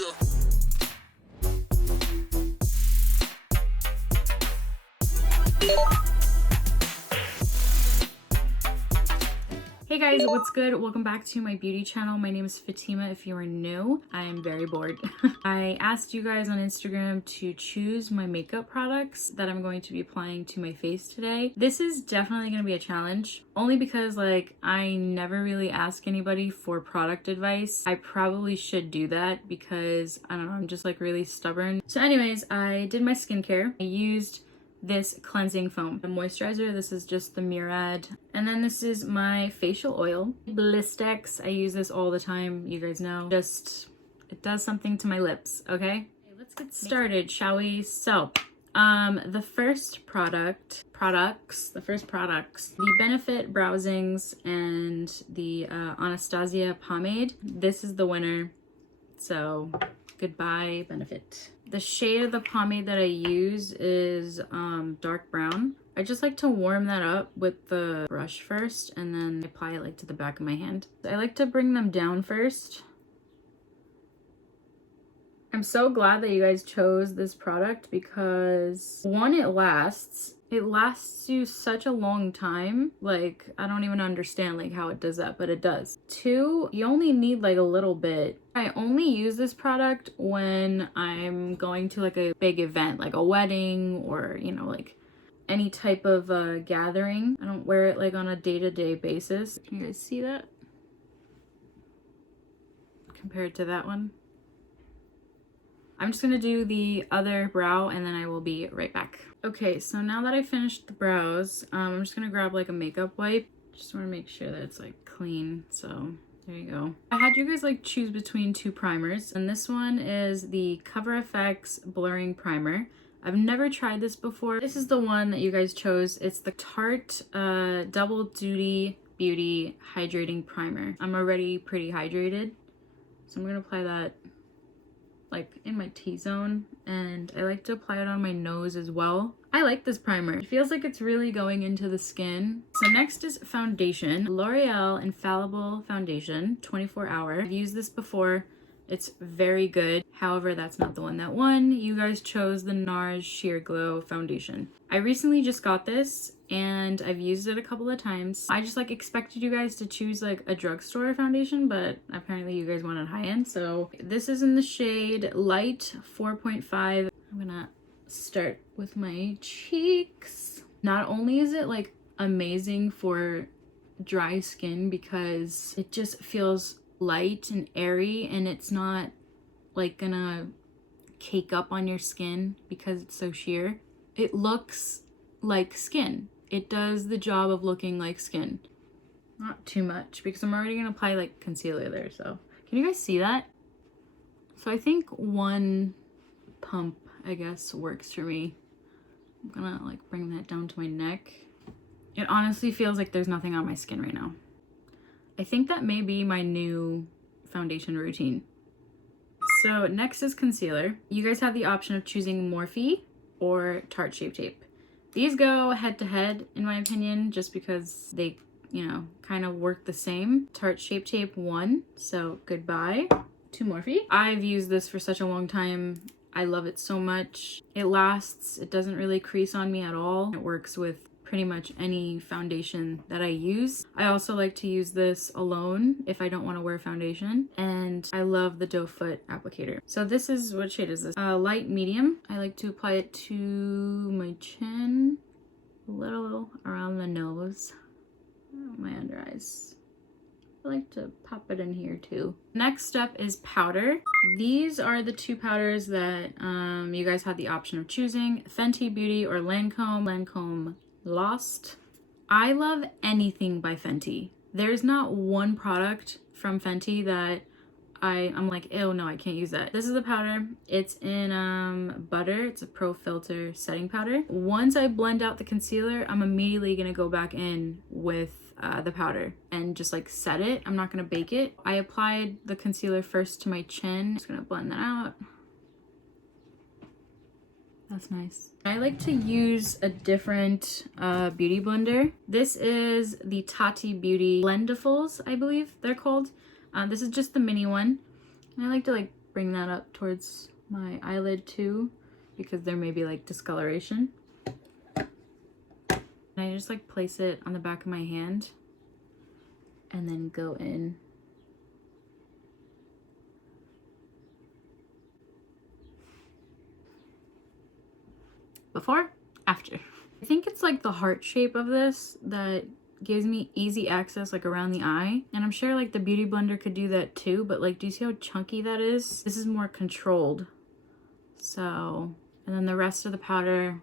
Hey guys, what's good? Welcome back to my beauty channel. My name is Fatima if you are new. I am very bored. I asked you guys on Instagram to choose my makeup products that I'm going to be applying to my face today. This is definitely going to be a challenge, only because like I never really ask anybody for product advice. I probably should do that because I don't know, I'm just like really stubborn. So anyways, I did my skincare. I used this cleansing foam, the moisturizer. This is just the Murad, and then this is my facial oil, BLISTEX. I use this all the time, you guys know. Just it does something to my lips. Okay, let's get started, shall we? So the first products, the Benefit Browsings and the Anastasia pomade. This is the winner, so goodbye Benefit. The shade of the pomade that I use is dark brown. I just like to warm that up with the brush first and then apply it like to the back of my hand. I like to bring them down first. I'm so glad that you guys chose this product because one, it lasts. It lasts you such a long time. Like, I don't even understand like how it does that, but it does. Two, you only need like a little bit. I only use this product when I'm going to like a big event, like a wedding or, you know, like any type of gathering. I don't wear it like on a day-to-day basis. Can you guys see that? Compared to that one. I'm just gonna do the other brow and then I will be right back. Okay, so now that I finished the brows, I'm just gonna grab like a makeup wipe. Just wanna make sure that it's like clean, so there you go. I had you guys like choose between two primers, and this one is the Cover FX Blurring Primer. I've never tried this before. This is the one that you guys chose. It's the Tarte Double Duty Beauty Hydrating Primer. I'm already pretty hydrated, so I'm gonna apply that like in my T-zone, and I like to apply it on my nose as well. I like this primer. It feels like it's really going into the skin. So next is foundation. L'Oreal Infallible Foundation 24 Hour. I've used this before. It's very good. However, that's not the one that won. You guys chose the NARS Sheer Glow Foundation. I recently just got this and I've used it a couple of times. I just like expected you guys to choose like a drugstore foundation, but apparently you guys wanted high end. So this is in the shade Light 4.5. I'm gonna start with my cheeks. Not only is it like amazing for dry skin because it just feels light and airy and it's not like gonna cake up on your skin because it's so sheer. It looks like skin. It does the job of looking like skin. Not too much because I'm already gonna apply like concealer there. So can you guys see that? So I think one pump, I guess, works for me. I'm gonna like bring that down to my neck. It honestly feels like there's nothing on my skin right now. I think that may be my new foundation routine. So next is concealer. You guys have the option of choosing Morphe or Tarte Shape Tape. These go head to head in my opinion, just because they, you know, kind of work the same. Tarte Shape Tape won, so goodbye to Morphe. I've used this for such a long time. I love it so much. It lasts, it doesn't really crease on me at all. It works with pretty much any foundation that I use. I also like to use this alone if I don't want to wear foundation, and I love the doe foot applicator. So this is, what shade is this? Light medium. I like to apply it to my chin, a little around the nose, my under eyes. I like to pop it in here too. Next up is powder. These are the two powders that you guys had the option of choosing, Fenty Beauty or Lancome Lost. I love anything by Fenty. There's not one product from Fenty that I'm like, ew, no, I can't use that. This is the powder. It's in butter. It's a pro filter setting powder. Once I blend out the concealer, I'm immediately gonna go back in with the powder and just like set it. I'm not gonna bake it. I applied the concealer first to my chin. Just gonna blend that out. That's nice. I like to use a different beauty blender. This is the Tarte Beauty Blendifuls, I believe they're called. This is just the mini one. And I like to like bring that up towards my eyelid too, because there may be like discoloration. And I just like place it on the back of my hand and then go in. Before, after. I think it's like the heart shape of this that gives me easy access like around the eye. And I'm sure like the Beauty Blender could do that too, but like, do you see how chunky that is? This is more controlled. So, and then the rest of the powder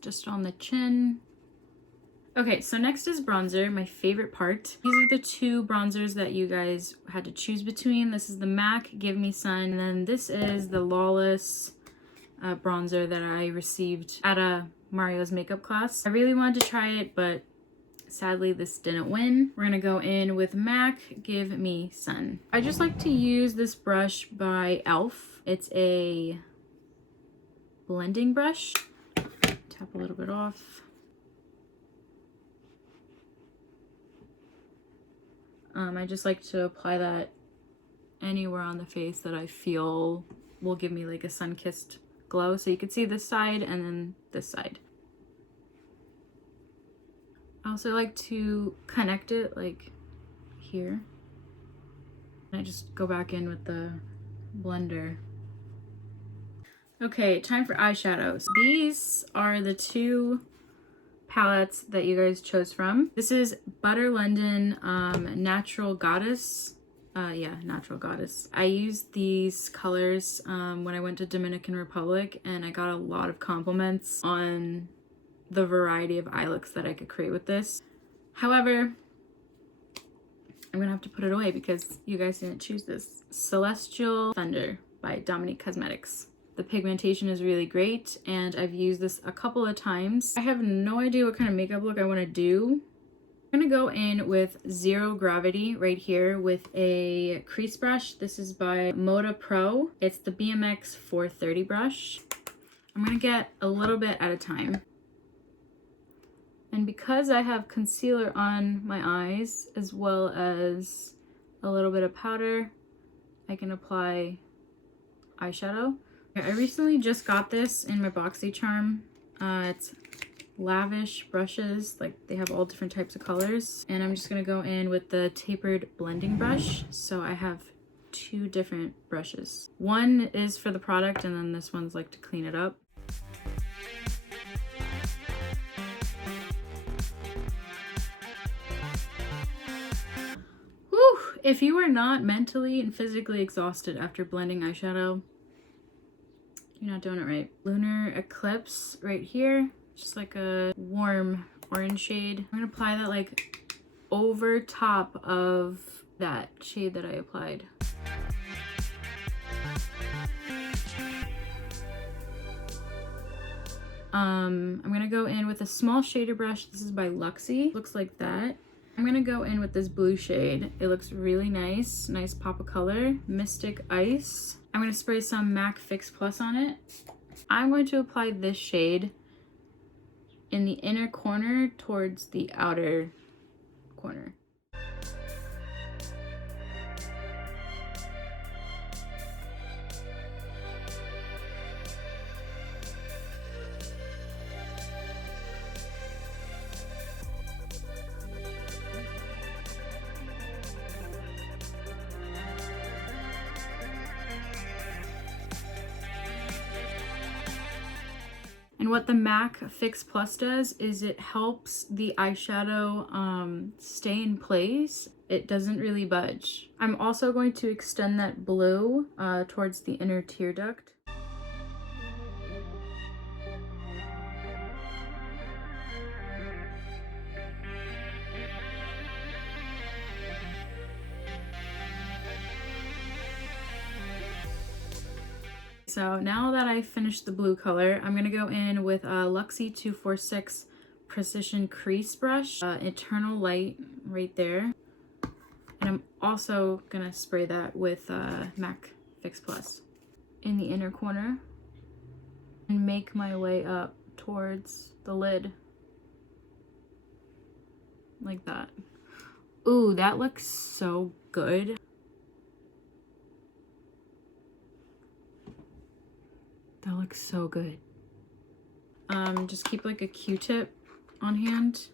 just on the chin. Okay, so next is bronzer, my favorite part. These are the two bronzers that you guys had to choose between. This is the MAC Give Me Sun, and then this is the Lawless bronzer that I received at a Mario's makeup class. I really wanted to try it, but sadly this didn't win. We're gonna go in with MAC Give Me Sun. I just like to use this brush by e.l.f. It's a blending brush. Tap a little bit off. I just like to apply that anywhere on the face that I feel will give me like a sun-kissed glow. So you can see this side and then this side. I also like to connect it like here. And I just go back in with the blender. Okay, time for eyeshadows. These are the two palettes that you guys chose from. This is Butter London Natural Goddess. Natural Goddess. I used these colors when I went to Dominican Republic, and I got a lot of compliments on the variety of eye looks that I could create with this. However, I'm gonna have to put it away because you guys didn't choose this. Celestial Thunder by Dominique Cosmetics. The pigmentation is really great, and I've used this a couple of times. I have no idea what kind of makeup look I want to do. I'm gonna go in with Zero Gravity right here with a crease brush. This is by Moda Pro. It's the BMX 430 brush. I'm gonna get a little bit at a time. And because I have concealer on my eyes as well as a little bit of powder, I can apply eyeshadow. I recently just got this in my BoxyCharm. It's Lavish brushes, like they have all different types of colors. And I'm just gonna go in with the Tapered blending brush. So I have two different brushes. One is for the product, and then this one's like to clean it up. Whew! If you are not mentally and physically exhausted after blending eyeshadow, you're not doing it right. Lunar Eclipse right here, just like a warm orange shade. I'm gonna apply that like over top of that shade that I applied. I'm gonna go in with a small shader brush. This is by LUXIE. Looks like that. I'm gonna go in with this blue shade. It looks really nice. Nice pop of color. Mystic Ice. I'm gonna spray some MAC Fix Plus on it. I'm going to apply this shade in the inner corner towards the outer corner. And what the MAC Fix Plus does is it helps the eyeshadow stay in place. It doesn't really budge. I'm also going to extend that blue towards the inner tear duct. So now that I finished the blue color, I'm gonna go in with a LUXIE 246 Precision Crease Brush, Eternal Light right there. And I'm also gonna spray that with MAC Fix Plus in the inner corner and make my way up towards the lid. Like that. Ooh, that looks so good. looks so good. Just keep like a Q-tip on hand.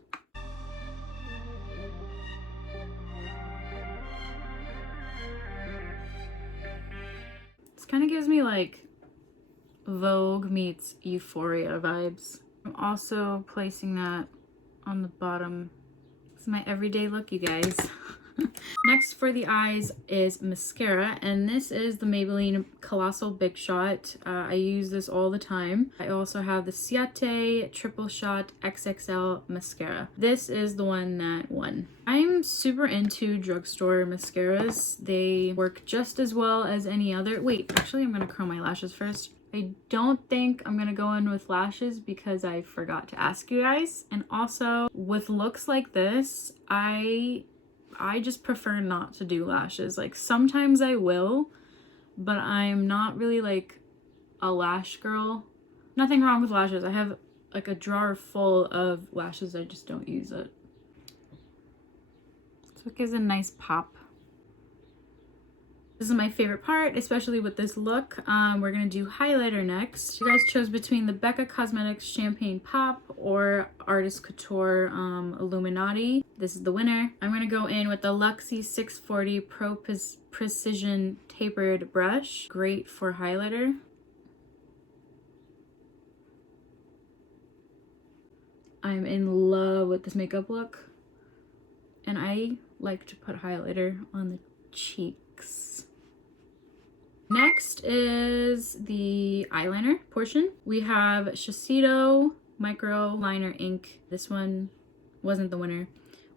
This kind of gives me like Vogue meets Euphoria vibes. I'm also placing that on the bottom. This is my everyday look, you guys. Next for the eyes is mascara, and this is the Maybelline Colossal Big Shot. I use this all the time. I also have the Ciate Triple Shot XXL Mascara. This is the one that won. I'm super into drugstore mascaras. They work just as well as any other. Wait, actually I'm gonna curl my lashes first. I don't think I'm gonna go in with lashes because I forgot to ask you guys. And also with looks like this, I just prefer not to do lashes. Like sometimes I will, but I'm not really like a lash girl. Nothing wrong with lashes. I have like a drawer full of lashes. I just don't use it. So it gives a nice pop. This is my favorite part, especially with this look. We're gonna do highlighter next. You guys chose between the Becca Cosmetics Champagne Pop or Artist Couture Illuminati. This is the winner. I'm gonna go in with the LUXIE 640 Pro Precision Tapered Brush. Great for highlighter. I'm in love with this makeup look. And I like to put highlighter on the cheeks. Next is the eyeliner portion. We have Shiseido Micro Liner Ink. This one wasn't the winner,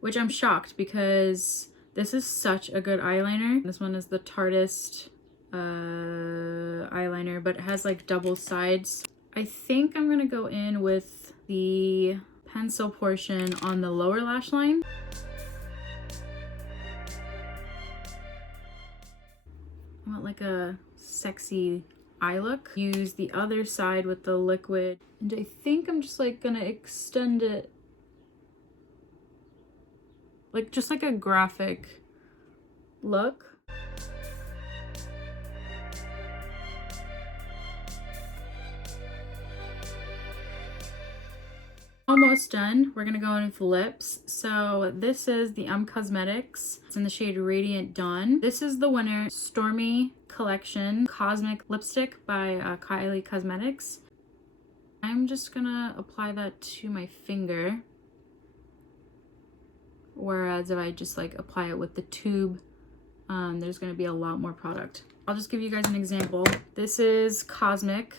which I'm shocked because this is such a good eyeliner. This one is the Tarte eyeliner, but it has like double sides. I think I'm gonna go in with the pencil portion on the lower lash line. I want like a sexy eye look. Use the other side with the liquid. And I think I'm just like gonna extend it. Like just like a graphic look. Almost done. We're gonna go in with lips. So this is the Cosmetics. It's in the shade Radiant Dawn. This is the winner, Stormy Collection Cosmic Lipstick by Kylie Cosmetics. I'm just gonna apply that to my finger. Whereas if I just like apply it with the tube, there's gonna be a lot more product. I'll just give you guys an example. This is Cosmic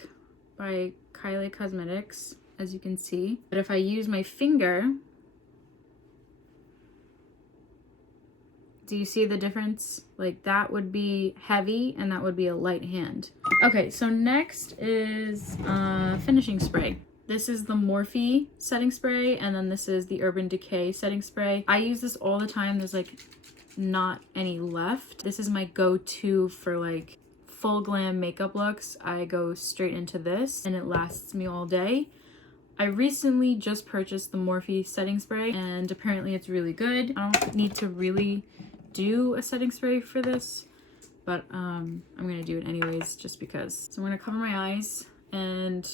by Kylie Cosmetics, as you can see. But if I use my finger, do you see the difference? Like that would be heavy and that would be a light hand. Okay, so next is finishing spray. This is the Morphe setting spray, and then this is the Urban Decay setting spray. I use this all the time. There's like not any left. This is my go-to for like full glam makeup looks. I go straight into this and it lasts me all day. I recently just purchased the Morphe setting spray and apparently it's really good. I don't need to really do a setting spray for this, but I'm gonna do it anyways just because. So I'm gonna cover my eyes and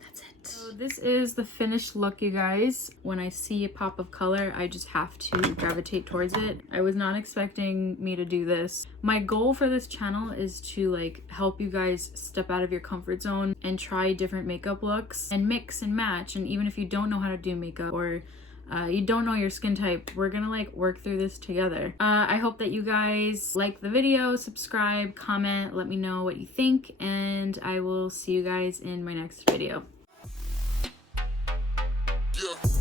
that's it. So this is the finished look, you guys. When I see a pop of color, I just have to gravitate towards it. I was not expecting me to do this. My goal for this channel is to like help you guys step out of your comfort zone and try different makeup looks and mix and match. And even if you don't know how to do makeup or you don't know your skin type, we're gonna like work through this together. I hope that you guys like the video, subscribe, comment, let me know what you think, and I will see you guys in my next video. Yeah.